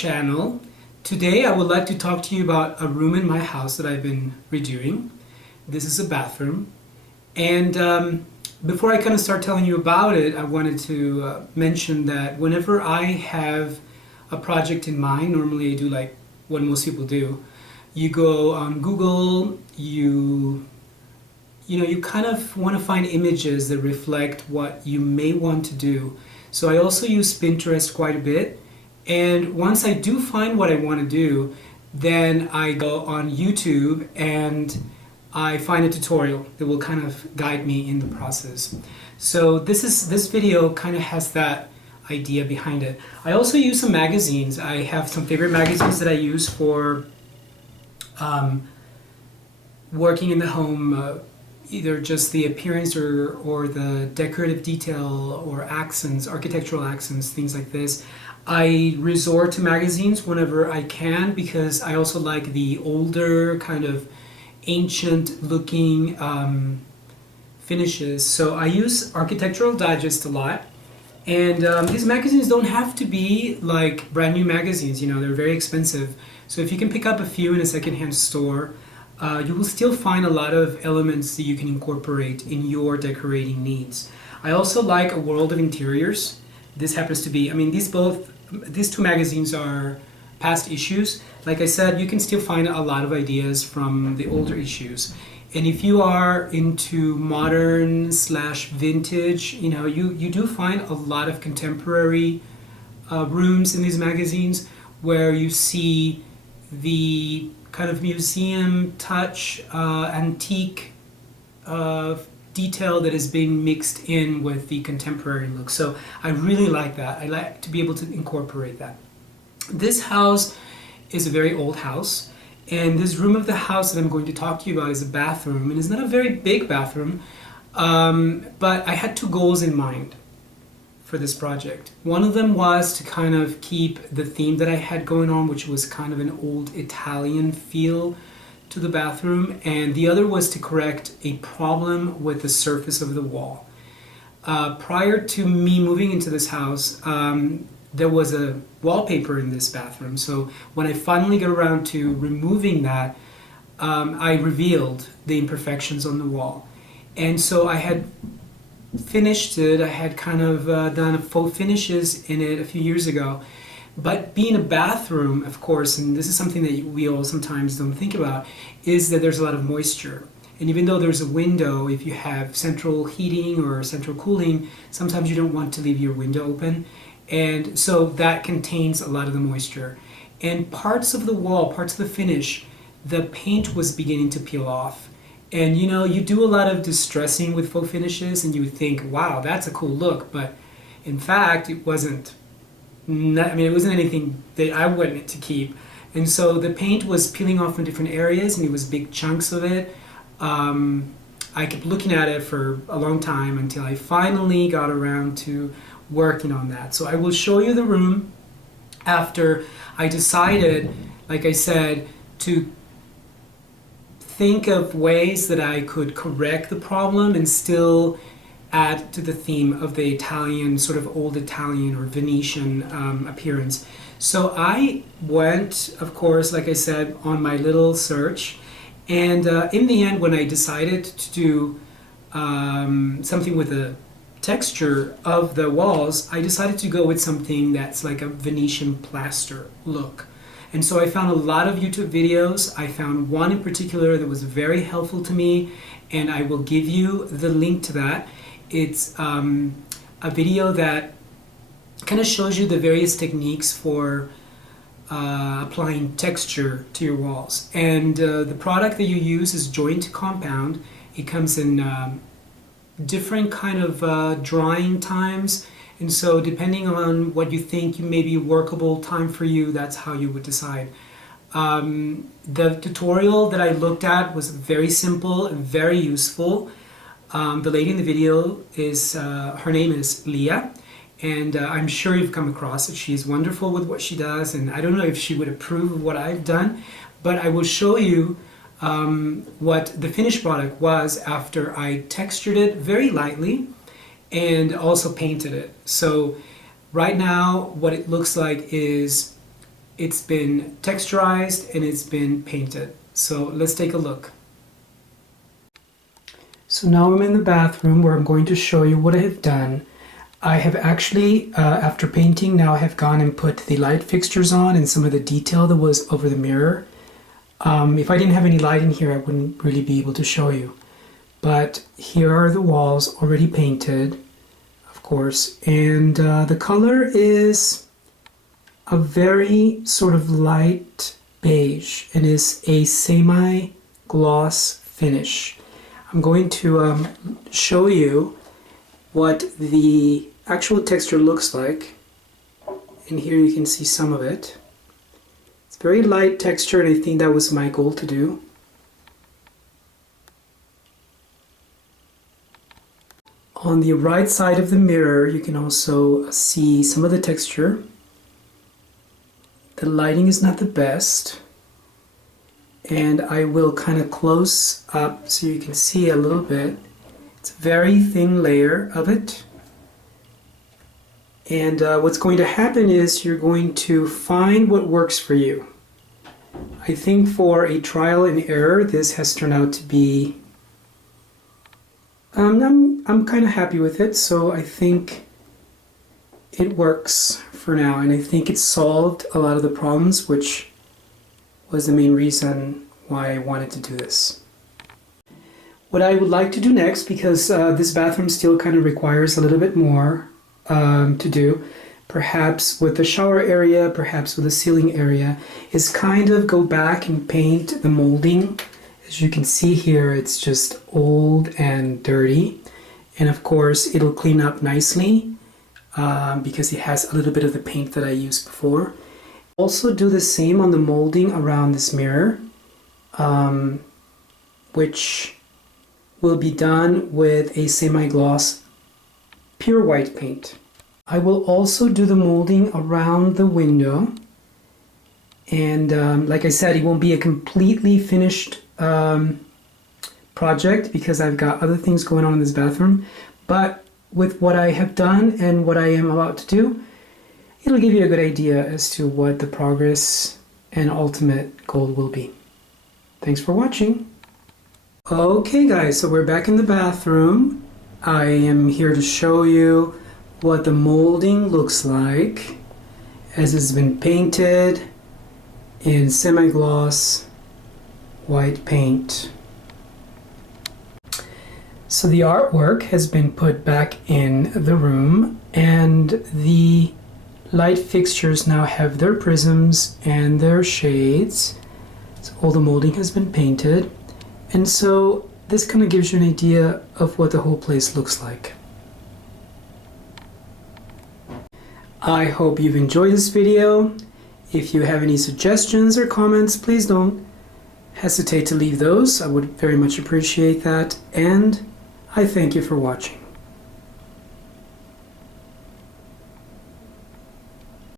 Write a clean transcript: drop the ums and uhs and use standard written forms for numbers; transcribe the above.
channel. Today I would like to talk to you about a room in my house that I've been redoing. This is a bathroom, and before I kind of start telling you about it, I wanted to mention that whenever I have a project in mind, normally I do like what most people do. You go on Google, you kind of want to find images that reflect what you may want to do. So I also use Pinterest quite a bit, and once I do find what I want to do, then I go on YouTube and I find a tutorial that will kind of guide me in the process. So this video kind of has that idea behind it. I also use some magazines. I have some favorite magazines that I use for working in the home, either just the appearance or the decorative detail or accents, architectural accents, things like this. I resort to magazines whenever I can because I also like the older kind of ancient looking finishes. So I use Architectural Digest a lot, and these magazines don't have to be like brand new magazines, they're very expensive. So if you can pick up a few in a secondhand store, you will still find a lot of elements that you can incorporate in your decorating needs. I also like A World of Interiors. This happens to be, these two magazines are past issues. Like I said, you can still find a lot of ideas from the older issues. And if you are into modern / vintage, you do find a lot of contemporary rooms in these magazines where you see the kind of museum touch, antique detail that is being mixed in with the contemporary look. So I really like that. I like to be able to incorporate that. This house is a very old house, and this room of the house that I'm going to talk to you about is a bathroom, and it's not a very big bathroom, but I had two goals in mind for this project. One of them was to kind of keep the theme that I had going on, which was kind of an old Italian feel to the bathroom, and the other was to correct a problem with the surface of the wall. Prior to me moving into this house, there was a wallpaper in this bathroom, so when I finally got around to removing that, I revealed the imperfections on the wall. And so I had finished it. I had kind of done faux finishes in it a few years ago. But being a bathroom, of course, and this is something that we all sometimes don't think about, is that there's a lot of moisture. And even though there's a window, if you have central heating or central cooling, sometimes you don't want to leave your window open. And so that contains a lot of the moisture. And parts of the wall, parts of the finish, the paint was beginning to peel off. And you do a lot of distressing with faux finishes and you would think, wow, that's a cool look. But in fact, it wasn't. It wasn't anything that I wanted to keep. And so the paint was peeling off in different areas, and it was big chunks of it. I kept looking at it for a long time until I finally got around to working on that. So I will show you the room after I decided, like I said, to think of ways that I could correct the problem and still add to the theme of the Italian, sort of old Italian or Venetian appearance. So I went, of course, like I said, on my little search, and in the end, when I decided to do something with the texture of the walls, I decided to go with something that's like a Venetian plaster look. And so I found a lot of YouTube videos. I found one in particular that was very helpful to me, and I will give you the link to that. It's a video that kind of shows you the various techniques for applying texture to your walls. And the product that you use is Joint Compound. It comes in different kind of drying times, and so depending on what you think may be workable time for you, that's how you would decide. The tutorial that I looked at was very simple and very useful. The lady in the video is, her name is Leah, and I'm sure you've come across it. She's wonderful with what she does, and I don't know if she would approve of what I've done, but I will show you what the finished product was after I textured it very lightly and also painted it. So right now what it looks like is it's been texturized and it's been painted. So let's take a look. So now I'm in the bathroom where I'm going to show you what I have done. I have actually, after painting, now I have gone and put the light fixtures on and some of the detail that was over the mirror. If I didn't have any light in here, I wouldn't really be able to show you. But here are the walls already painted, of course, and the color is a very sort of light beige and is a semi-gloss finish. I'm going to show you what the actual texture looks like, and here you can see some of it. It's very light texture, and I think that was my goal to do. On the right side of the mirror you can also see some of the texture. The lighting is not the best, and I will kind of close up so you can see a little bit. It's a very thin layer of it, and what's going to happen is you're going to find what works for you. I think for a trial and error this has turned out to be, I'm kind of happy with it, so I think it works for now, and I think it solved a lot of the problems, which was the main reason why I wanted to do this. What I would like to do next, because this bathroom still kind of requires a little bit more to do, perhaps with the shower area, perhaps with the ceiling area, is kind of go back and paint the molding. As you can see here, it's just old and dirty, and of course it'll clean up nicely because it has a little bit of the paint that I used before. Also do the same on the molding around this mirror, which will be done with a semi-gloss pure white paint. I will also do the molding around the window, and like I said, it won't be a completely finished project because I've got other things going on in this bathroom, but with what I have done and what I am about to do, it'll give you a good idea as to what the progress and ultimate goal will be. Thanks for watching. Okay guys, so we're back in the bathroom. I am here to show you what the molding looks like as it's been painted in semi-gloss white paint. So the artwork has been put back in the room, and the light fixtures now have their prisms and their shades. So all the molding has been painted, and so this kind of gives you an idea of what the whole place looks like. I hope you've enjoyed this video. If you have any suggestions or comments, please don't hesitate to leave those. I would very much appreciate that, and I thank you for watching.